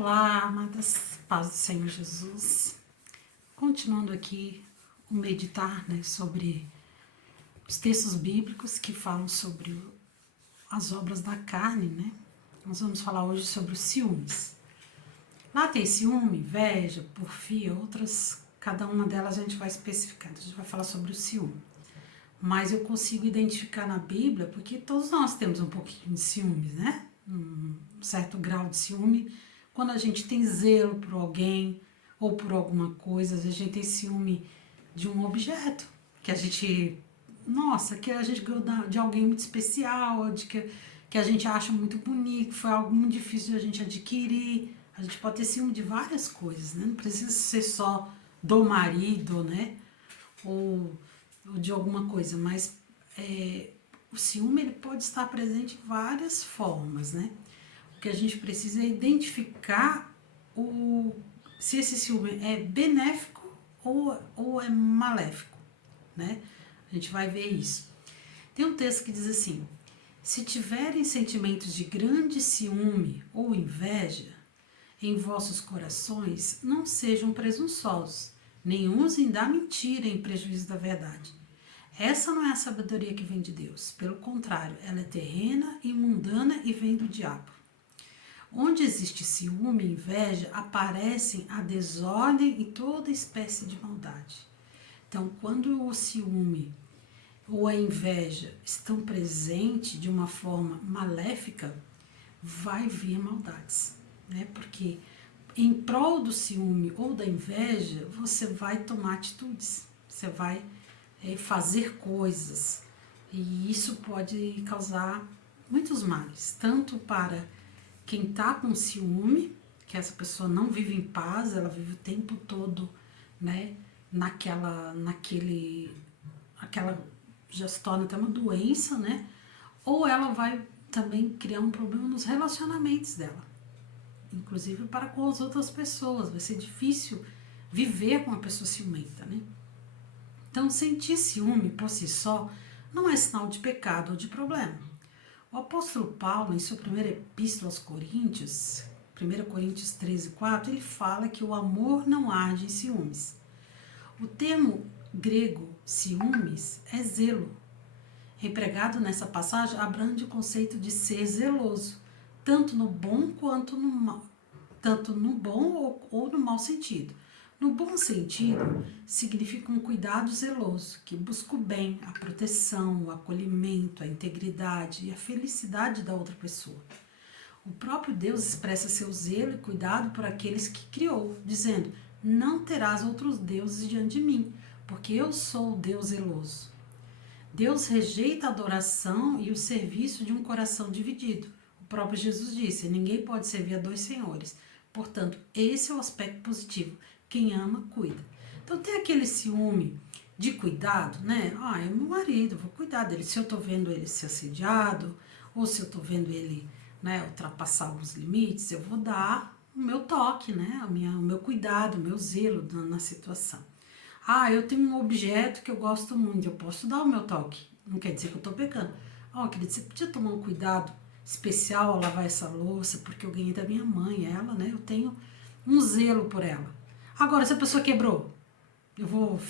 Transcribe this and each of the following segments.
Olá, amadas, paz do Senhor Jesus. Continuando aqui o meditar, sobre os textos bíblicos que falam sobre as obras da carne, Nós vamos falar hoje sobre os ciúmes. Lá tem ciúme, inveja, porfia, outras, cada uma delas a gente vai especificar. A gente vai falar sobre o ciúme. Mas eu consigo identificar na Bíblia, porque todos nós temos um pouquinho de ciúmes, Um certo grau de ciúme. Quando a gente tem zelo por alguém ou por alguma coisa, às vezes a gente tem ciúme de um objeto que a gente, que a gente ganhou de alguém muito especial, que a gente acha muito bonito, foi algo muito difícil de a gente adquirir. A gente pode ter ciúme de várias coisas, Não precisa ser só do marido, Ou de alguma coisa, mas o ciúme ele pode estar presente em várias formas, O que a gente precisa é identificar se esse ciúme é benéfico ou é maléfico, A gente vai ver isso. Tem um texto que diz assim: se tiverem sentimentos de grande ciúme ou inveja em vossos corações, não sejam presunçosos, nem usem da mentira em prejuízo da verdade. Essa não é a sabedoria que vem de Deus. Pelo contrário, ela é terrena e mundana e vem do diabo. Onde existe ciúme e inveja, aparecem a desordem e toda espécie de maldade. Então, quando o ciúme ou a inveja estão presentes de uma forma maléfica, vai vir maldades, Porque em prol do ciúme ou da inveja, você vai tomar atitudes, você vai fazer coisas, e isso pode causar muitos males, tanto para quem está com ciúme, que essa pessoa não vive em paz, ela vive o tempo todo, aquela já se torna até uma doença, ou ela vai também criar um problema nos relacionamentos dela, inclusive para com as outras pessoas, vai ser difícil viver com uma pessoa ciumenta, Então, sentir ciúme por si só não é sinal de pecado ou de problema. O apóstolo Paulo, em sua primeira epístola aos Coríntios, 1 Coríntios 13:4, ele fala que o amor não age em ciúmes. O termo grego ciúmes é zelo. Empregado nessa passagem, abrange o conceito de ser zeloso, tanto no bom quanto no mal, tanto no bom ou no mau sentido. No bom sentido, significa um cuidado zeloso, que busca o bem, a proteção, o acolhimento, a integridade e a felicidade da outra pessoa. O próprio Deus expressa seu zelo e cuidado por aqueles que criou, dizendo: não terás outros deuses diante de mim, porque eu sou o Deus zeloso. Deus rejeita a adoração e o serviço de um coração dividido. O próprio Jesus disse: ninguém pode servir a dois senhores. Portanto, esse é o aspecto positivo. Quem ama, cuida. Então, tem aquele ciúme de cuidado, é meu marido, vou cuidar dele. Se eu tô vendo ele ser assediado, ou se eu tô vendo ele, ultrapassar alguns limites, eu vou dar o meu toque, o meu cuidado, o meu zelo na situação. Eu tenho um objeto que eu gosto muito, eu posso dar o meu toque. Não quer dizer que eu tô pecando. Querida, você podia tomar um cuidado especial ao lavar essa louça, porque eu ganhei da minha mãe, ela, eu tenho um zelo por ela. Agora, se a pessoa quebrou, eu vou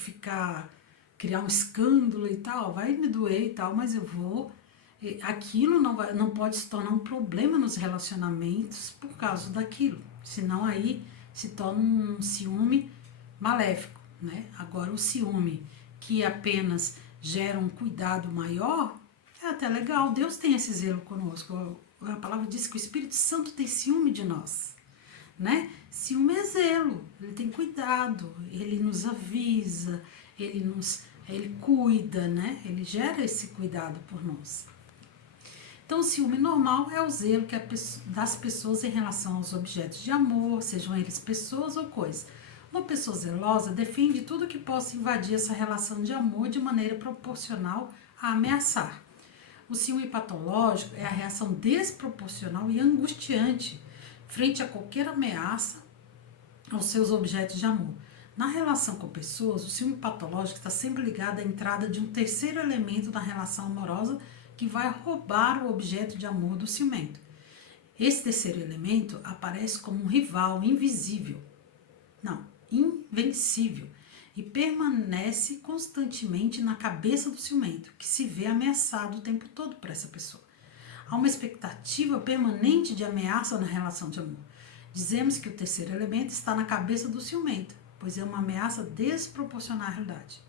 criar um escândalo e tal, vai me doer e tal, mas eu vou. Aquilo não pode se tornar um problema nos relacionamentos por causa daquilo, senão aí se torna um ciúme maléfico, Agora, o ciúme que apenas gera um cuidado maior, é até legal, Deus tem esse zelo conosco. A palavra diz que o Espírito Santo tem ciúme de nós. Ciúme é zelo, ele tem cuidado, ele nos avisa, ele cuida, ele gera esse cuidado por nós. Então, o ciúme normal é o zelo das pessoas em relação aos objetos de amor, sejam eles pessoas ou coisas. Uma pessoa zelosa defende tudo que possa invadir essa relação de amor de maneira proporcional a ameaçar. O ciúme patológico é a reação desproporcional e angustiante frente a qualquer ameaça aos seus objetos de amor. Na relação com pessoas, o ciúme patológico está sempre ligado à entrada de um terceiro elemento na relação amorosa que vai roubar o objeto de amor do ciumento. Esse terceiro elemento aparece como um rival invisível, não, invencível, e permanece constantemente na cabeça do ciumento, que se vê ameaçado o tempo todo por essa pessoa. Há uma expectativa permanente de ameaça na relação de amor. Dizemos que o terceiro elemento está na cabeça do ciumento, pois é uma ameaça desproporcional à realidade.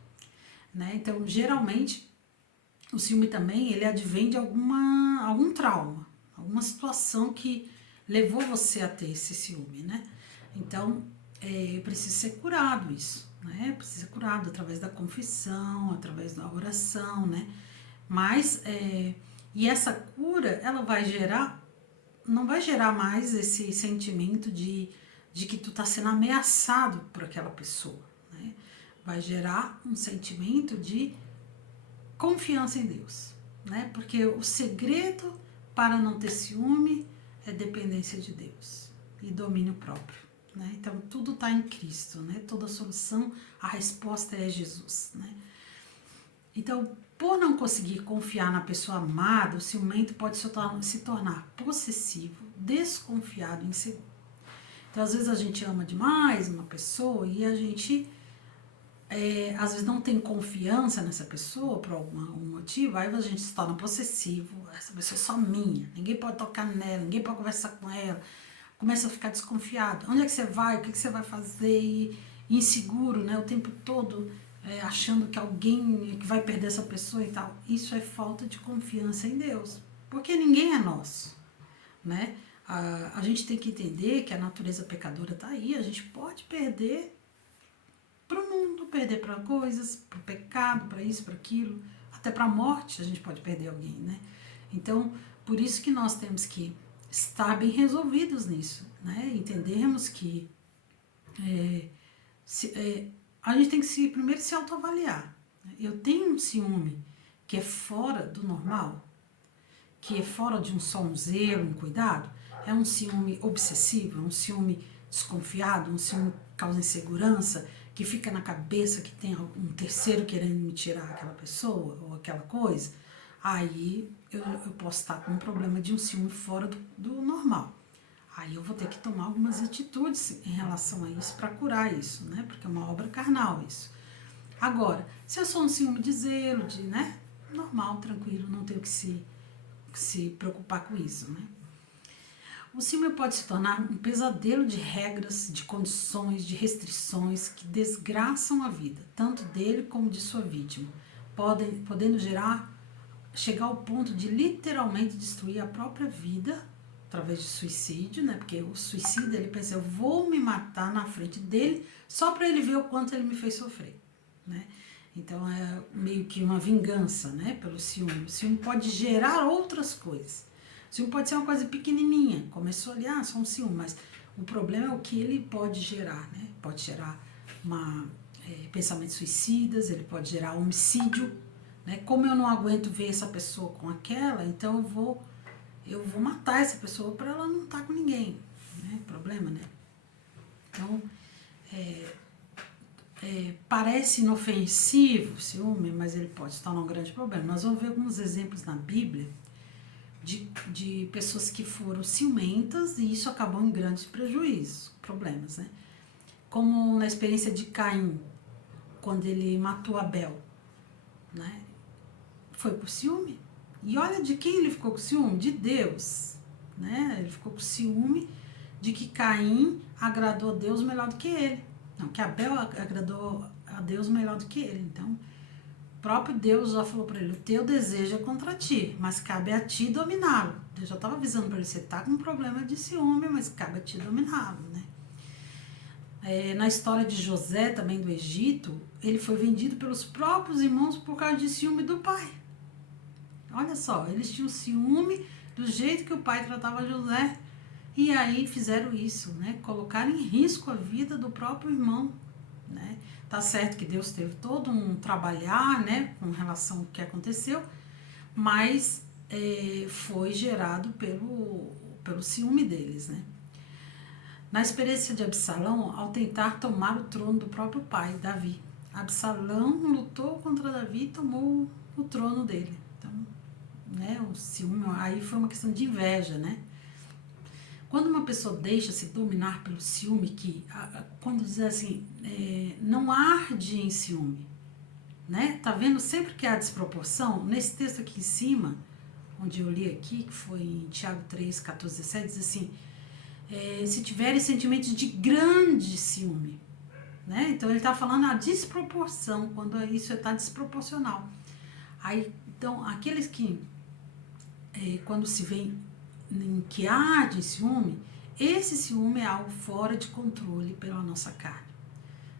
Né? Então, geralmente, o ciúme também ele advém de algum trauma, alguma situação que levou você a ter esse ciúme, né? Então, precisa ser curado isso, né? Precisa ser curado através da confissão, através da oração, né? Mas, e essa cura, ela vai gerar, não vai gerar mais esse sentimento de que tu tá sendo ameaçado por aquela pessoa, né? Vai gerar um sentimento de confiança em Deus, né? Porque o segredo para não ter ciúme é dependência de Deus e domínio próprio, né? Então tudo está em Cristo, né? Toda solução, a resposta é Jesus, né? Então, por não conseguir confiar na pessoa amada, o ciumento pode se tornar possessivo, desconfiado e inseguro. Então, às vezes a gente ama demais uma pessoa e a gente às vezes não tem confiança nessa pessoa por algum motivo, aí a gente se torna possessivo, essa pessoa é só minha, ninguém pode tocar nela, ninguém pode conversar com ela, começa a ficar desconfiado, onde é que você vai, o que você vai fazer, e inseguro, né, o tempo todo achando que alguém que vai perder essa pessoa e tal. Isso é falta de confiança em Deus, porque ninguém é nosso, né? A gente tem que entender que a natureza pecadora está aí, a gente pode perder para o mundo, perder para coisas, para o pecado, para isso, para aquilo, até para a morte a gente pode perder alguém, né? Então, por isso que nós temos que estar bem resolvidos nisso, né? Entendermos que a gente tem que primeiro se autoavaliar. Eu tenho um ciúme que é fora do normal, que é fora de só um zelo, um cuidado, é um ciúme obsessivo, é um ciúme desconfiado, um ciúme que causa insegurança, que fica na cabeça que tem um terceiro querendo me tirar aquela pessoa ou aquela coisa, aí eu posso estar com um problema de um ciúme fora do normal. Aí eu vou ter que tomar algumas atitudes em relação a isso para curar isso, né? Porque é uma obra carnal isso. Agora, se eu sou um ciúme de zelo, né? Normal, tranquilo, não tenho que se preocupar com isso, né? O ciúme pode se tornar um pesadelo de regras, de condições, de restrições que desgraçam a vida, tanto dele como de sua vítima, podendo chegar ao ponto de literalmente destruir a própria vida através de suicídio, né? Porque o suicida, ele pensa, eu vou me matar na frente dele só para ele ver o quanto ele me fez sofrer, né? Então é meio que uma vingança, né? Pelo ciúme. O ciúme pode gerar outras coisas. O ciúme pode ser uma coisa pequenininha, começou ali, só um ciúme, mas o problema é o que ele pode gerar, né? Pode gerar pensamentos suicidas, ele pode gerar homicídio, né? Como eu não aguento ver essa pessoa com aquela, então eu vou matar essa pessoa para ela não estar com ninguém, né? Problema, né? Então, parece inofensivo o ciúme, mas ele pode se tornar um grande problema. Nós vamos ver alguns exemplos na Bíblia de pessoas que foram ciumentas e isso acabou em grandes prejuízos, problemas, né? Como na experiência de Caim, quando ele matou Abel, né? Foi por ciúme. E olha de quem ele ficou com ciúme? De Deus, né? Ele ficou com ciúme de que Caim agradou a Deus melhor do que ele. Não, que Abel agradou a Deus melhor do que ele. Então, o próprio Deus já falou para ele, o teu desejo é contra ti, mas cabe a ti dominá-lo. Deus já estava avisando para ele, você está com um problema de ciúme, mas cabe a ti dominá-lo, né? Na história de José, também do Egito, ele foi vendido pelos próprios irmãos por causa de ciúme do pai. Olha só, eles tinham ciúme do jeito que o pai tratava José, e aí fizeram isso, né? Colocaram em risco a vida do próprio irmão, né? Tá certo que Deus teve todo um trabalhar, né, com relação ao que aconteceu, mas foi gerado pelo ciúme deles, né? Na experiência de Absalão, ao tentar tomar o trono do próprio pai, Davi, Absalão lutou contra Davi e tomou o trono dele. Então, né, o ciúme aí foi uma questão de inveja, né? Quando uma pessoa deixa se dominar pelo ciúme, quando diz assim, não arde em ciúme, né? Tá vendo sempre que há desproporção? Nesse texto aqui em cima, onde eu li aqui, que foi em Tiago 3, 14, 17, diz assim, se tiverem sentimentos de grande ciúme, né? Então ele está falando a desproporção, quando isso está desproporcional. Aí, então, aqueles que, quando se vê em que arde ciúme, esse ciúme é algo fora de controle pela nossa carne,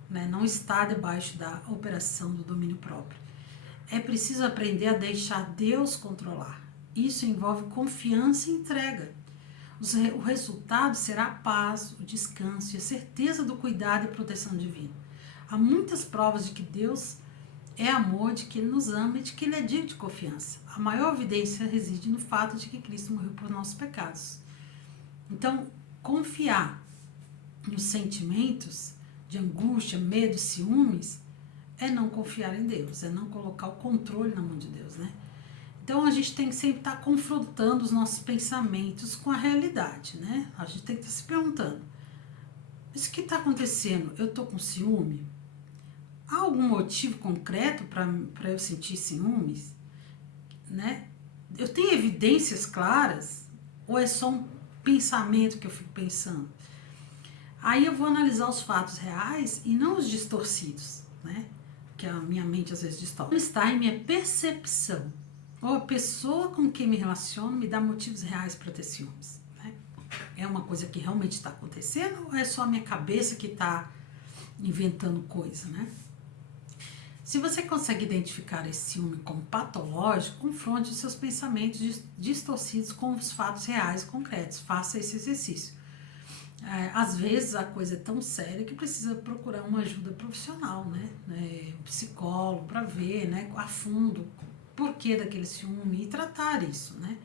né? Não está debaixo da operação do domínio próprio. É preciso aprender a deixar Deus controlar. Isso envolve confiança e entrega. O resultado será a paz, o descanso e a certeza do cuidado e proteção divina. Há muitas provas de que Deus é amor, de que Ele nos ama e de que Ele é digno de confiança. A maior evidência reside no fato de que Cristo morreu por nossos pecados. Então, confiar nos sentimentos de angústia, medo, ciúmes, é não confiar em Deus, é não colocar o controle na mão de Deus, né? Então, a gente tem que sempre estar confrontando os nossos pensamentos com a realidade, né? A gente tem que estar se perguntando, isso que está acontecendo, eu estou com ciúme? Há algum motivo concreto para eu sentir ciúmes? Né? Eu tenho evidências claras? Ou é só um pensamento que eu fico pensando? Aí eu vou analisar os fatos reais e não os distorcidos, né? Que a minha mente às vezes distorce. Está em minha percepção. Ou a pessoa com quem me relaciono me dá motivos reais para ter ciúmes, né? É uma coisa que realmente está acontecendo ou é só a minha cabeça que está inventando coisa, né? Se você consegue identificar esse ciúme como patológico, confronte os seus pensamentos distorcidos com os fatos reais e concretos. Faça esse exercício. Às vezes a coisa é tão séria que precisa procurar uma ajuda profissional, né? Um psicólogo para ver, né, a fundo o porquê daquele ciúme e tratar isso, né?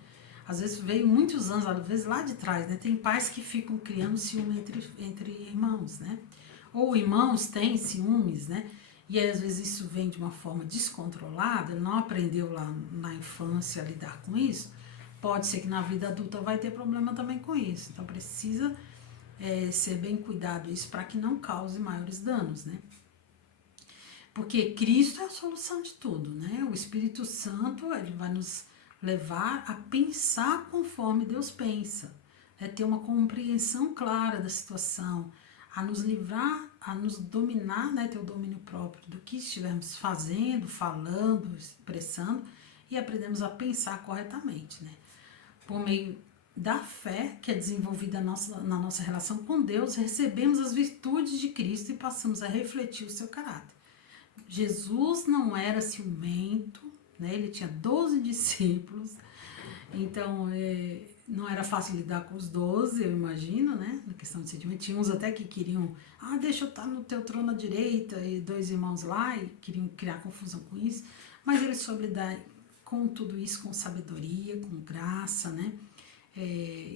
Às vezes veio muitos anos, às vezes lá de trás, né? Tem pais que ficam criando ciúme entre irmãos, né? Ou irmãos têm ciúmes, né? E aí, às vezes isso vem de uma forma descontrolada, não aprendeu lá na infância a lidar com isso, pode ser que na vida adulta vai ter problema também com isso. Então precisa ser bem cuidado isso para que não cause maiores danos, né? Porque Cristo é a solução de tudo, né? O Espírito Santo, ele vai nos levar a pensar conforme Deus pensa, ter uma compreensão clara da situação, a nos livrar, a nos dominar, né, ter o domínio próprio do que estivermos fazendo, falando, expressando, e aprendemos a pensar corretamente, né? Por meio da fé que é desenvolvida na nossa relação com Deus, recebemos as virtudes de Cristo e passamos a refletir o seu caráter. Jesus não era ciumento, né? Ele tinha 12 discípulos, então não era fácil lidar com os 12, eu imagino, né? Na questão de sentimento. Tinha uns até que queriam, deixa eu estar no teu trono à direita, e 2 irmãos lá, e queriam criar confusão com isso. Mas ele soube lidar com tudo isso com sabedoria, com graça, né?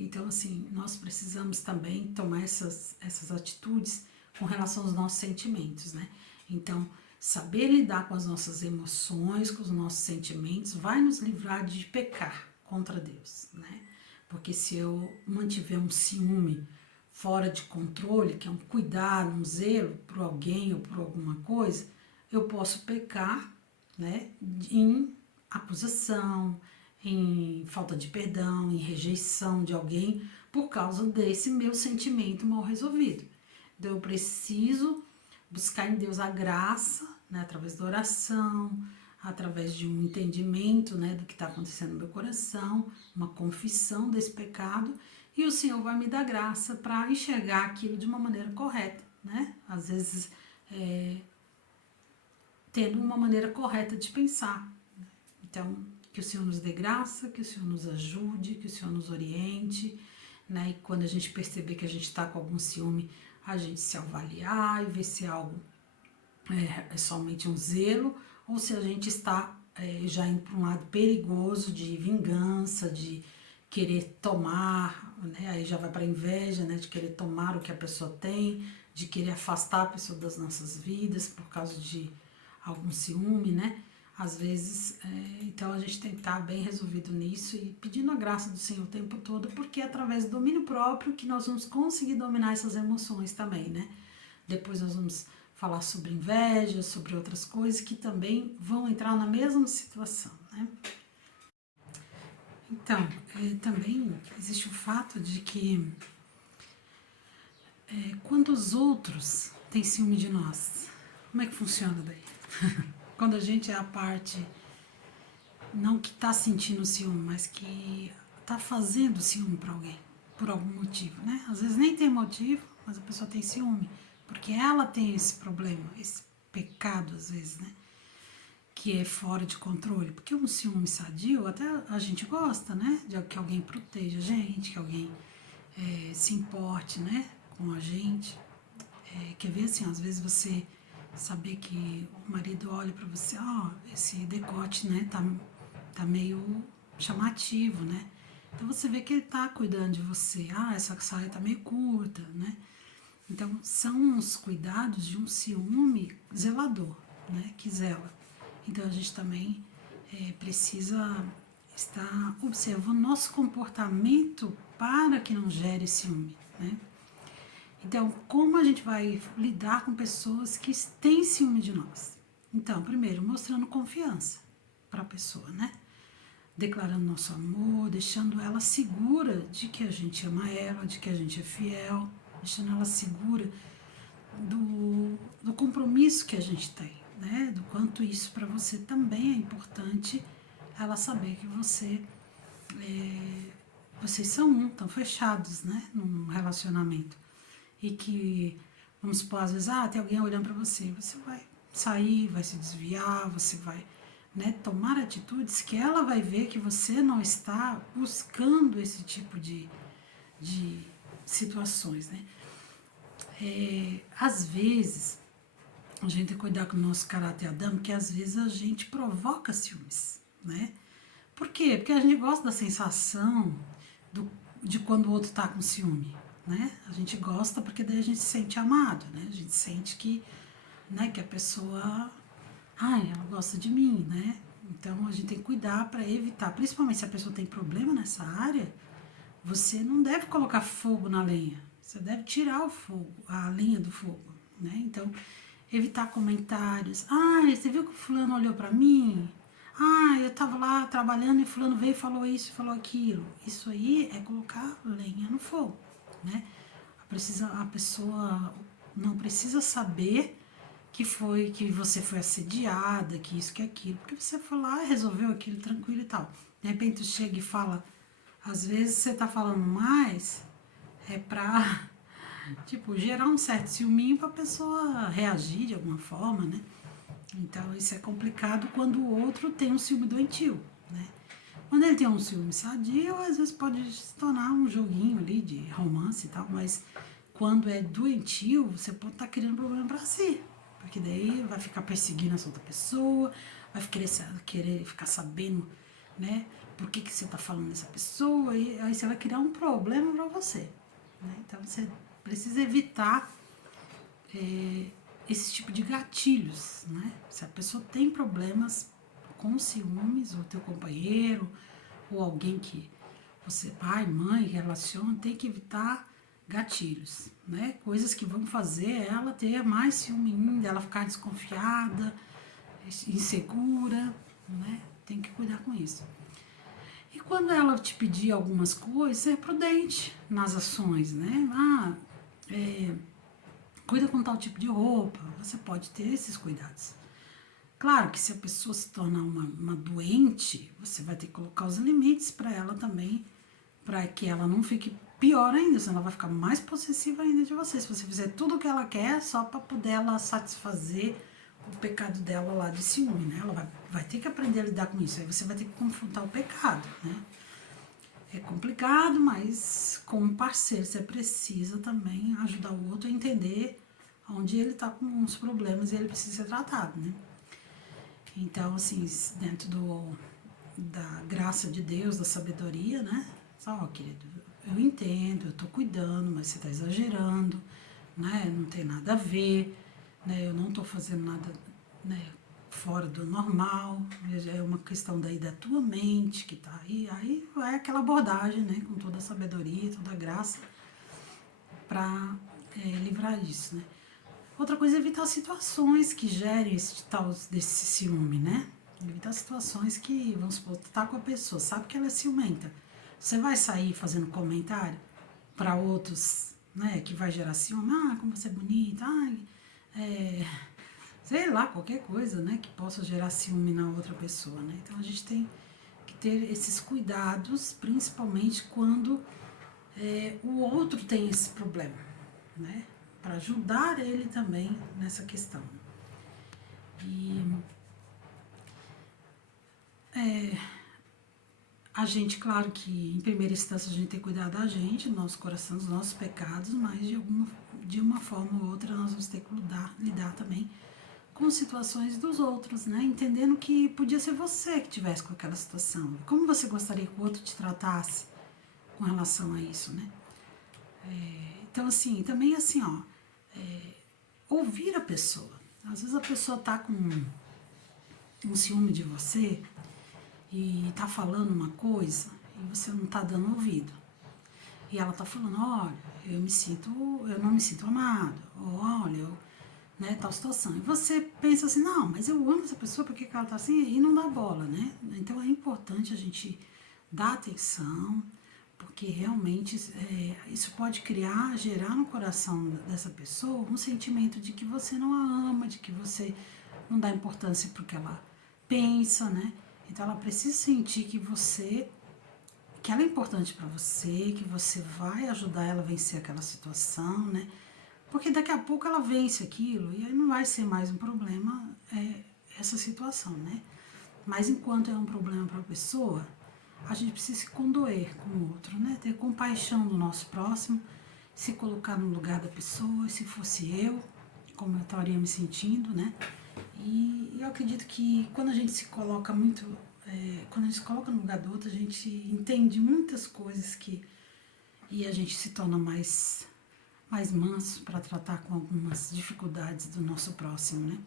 Então, assim, nós precisamos também tomar essas atitudes com relação aos nossos sentimentos, né? Então, saber lidar com as nossas emoções, com os nossos sentimentos, vai nos livrar de pecar contra Deus, né? Porque se eu mantiver um ciúme fora de controle, que é um cuidado, um zelo por alguém ou por alguma coisa, eu posso pecar, né, em acusação, em falta de perdão, em rejeição de alguém por causa desse meu sentimento mal resolvido. Então eu preciso buscar em Deus a graça, né, através da oração, através de um entendimento, né, do que está acontecendo no meu coração, uma confissão desse pecado, e o Senhor vai me dar graça para enxergar aquilo de uma maneira correta, né? Às vezes tendo uma maneira correta de pensar. Então, que o Senhor nos dê graça, que o Senhor nos ajude, que o Senhor nos oriente, né? E quando a gente perceber que a gente está com algum ciúme, a gente se avaliar e ver se algo é somente um zelo, ou se a gente está já indo para um lado perigoso de vingança, de querer tomar, né? Aí já vai para a inveja, né? De querer tomar o que a pessoa tem, de querer afastar a pessoa das nossas vidas por causa de algum ciúme, né? Às vezes, então a gente tem que estar bem resolvido nisso e pedindo a graça do Senhor o tempo todo, porque é através do domínio próprio que nós vamos conseguir dominar essas emoções também, né? Depois nós vamos falar sobre inveja, sobre outras coisas que também vão entrar na mesma situação, né? Então, também existe o fato de que quando os outros têm ciúme de nós, como é que funciona daí? Quando a gente é a parte, não que está sentindo ciúme, mas que está fazendo ciúme para alguém, por algum motivo, né? Às vezes nem tem motivo, mas a pessoa tem ciúme, porque ela tem esse problema, esse pecado às vezes, né? Que é fora de controle. Porque um ciúme sadio, até a gente gosta, né? De que alguém proteja a gente, que alguém se importe, né? Com a gente. Quer ver assim, às vezes você saber que o marido olha para você, esse decote, né, tá meio chamativo, né? Então você vê que ele tá cuidando de você. Essa saia tá meio curta, né? Então são os cuidados de um ciúme zelador, né? Que zela. Então a gente também precisa estar observando nosso comportamento para que não gere ciúme, né? Então, como a gente vai lidar com pessoas que têm ciúme de nós? Então, primeiro, mostrando confiança para a pessoa, né? Declarando nosso amor, deixando ela segura de que a gente ama ela, de que a gente é fiel, deixando ela segura do compromisso que a gente tem, né? Do quanto isso para você também é importante, ela saber que vocês são estão fechados, né? Num relacionamento. E que, vamos supor, às vezes, tem alguém olhando para você, você vai sair, vai se desviar, você vai, né, tomar atitudes que ela vai ver que você não está buscando esse tipo de situações, né? Às vezes, a gente tem que cuidar com o nosso caráter Adão, porque às vezes a gente provoca ciúmes, né? Por quê? Porque a gente gosta da sensação de quando o outro tá com ciúme, né? A gente gosta porque daí a gente se sente amado, né? A gente sente que, né, que a pessoa, ela gosta de mim, né? Então a gente tem que cuidar para evitar, principalmente se a pessoa tem problema nessa área, você não deve colocar fogo na lenha, você deve tirar o fogo, a lenha do fogo, né? Então, evitar comentários. Você viu que o fulano olhou para mim? Eu tava lá trabalhando e fulano veio e falou isso, falou aquilo. Isso aí é colocar lenha no fogo, né? A pessoa não precisa saber que você foi assediada, que isso, que aquilo, porque você foi lá e resolveu aquilo tranquilo e tal. De repente chega e fala, às vezes você tá falando mais, pra, tipo, gerar um certo ciúminho pra pessoa reagir de alguma forma, né? Então isso é complicado quando o outro tem um ciúme doentio, né? Quando ele tem um ciúme sadio, às vezes pode se tornar um joguinho ali de romance e tal, mas quando é doentio, você pode estar criando problema pra si, porque daí vai ficar perseguindo essa outra pessoa, vai querer ficar sabendo, né, por que você tá falando dessa pessoa, e aí você vai criar um problema pra você, né? Então você precisa evitar esse tipo de gatilhos, né? Se a pessoa tem problemas com ciúmes, ou teu companheiro, ou alguém que você, pai, mãe, relaciona, tem que evitar gatilhos, né? Coisas que vão fazer ela ter mais ciúme ainda, ela ficar desconfiada, insegura, né? Tem que cuidar com isso. E quando ela te pedir algumas coisas, ser prudente nas ações, né? Cuida com tal tipo de roupa, você pode ter esses cuidados. Claro que se a pessoa se tornar uma doente, você vai ter que colocar os limites para ela também, para que ela não fique pior ainda, senão ela vai ficar mais possessiva ainda de você. Se você fizer tudo o que ela quer só para poder ela satisfazer o pecado dela lá de ciúme, né? Ela vai ter que aprender a lidar com isso, aí você vai ter que confrontar o pecado, né? É complicado, mas como parceiro você precisa também ajudar o outro a entender onde ele está com uns problemas e ele precisa ser tratado, né? Então, assim, dentro da graça de Deus, da sabedoria, né? Querido, eu entendo, eu tô cuidando, mas você tá exagerando, né? Não tem nada a ver, né? Eu não tô fazendo nada, né? fora do normal, é uma questão daí da tua mente que tá aí vai aquela abordagem, né, com toda a sabedoria, toda a graça, para livrar disso, né. Outra coisa é evitar situações que gerem esse tal desse ciúme, né, evitar situações que, vamos supor, tu tá com a pessoa, sabe que ela é ciumenta, você vai sair fazendo comentário para outros, né, que vai gerar ciúme, como você é bonita, sei lá, qualquer coisa, né, que possa gerar ciúme na outra pessoa, né? Então a gente tem que ter esses cuidados, principalmente quando o outro tem esse problema, né? Para ajudar ele também nessa questão. E a gente, claro que em primeira instância a gente tem que cuidar da gente, do nosso coração, dos nossos pecados, mas de uma forma ou outra nós vamos ter que lidar também com situações dos outros, né? Entendendo que podia ser você que tivesse com aquela situação. Como você gostaria que o outro te tratasse com relação a isso, né? Então, assim, também assim, ó, ouvir a pessoa. Às vezes a pessoa tá com um ciúme de você e tá falando uma coisa e você não tá dando ouvido. E ela tá falando, olha, eu não me sinto amado, ou olha, né, tal situação. E você pensa assim, não, mas eu amo essa pessoa, por que ela tá assim? E não dá bola, né? Então é importante a gente dar atenção, porque realmente isso pode gerar no coração dessa pessoa um sentimento de que você não a ama, de que você não dá importância para o que ela pensa, né? Então ela precisa sentir que ela é importante para você, que você vai ajudar ela a vencer aquela situação, né? Porque daqui a pouco ela vence aquilo e aí não vai ser mais um problema essa situação, né? Mas enquanto é um problema para a pessoa, a gente precisa se condoer com o outro, né? Ter compaixão do nosso próximo, se colocar no lugar da pessoa, se fosse eu, como eu estaria me sentindo, né? E eu acredito que quando a gente se coloca quando a gente se coloca no lugar do outro, a gente entende muitas coisas e a gente se torna mais manso para tratar com algumas dificuldades do nosso próximo, né?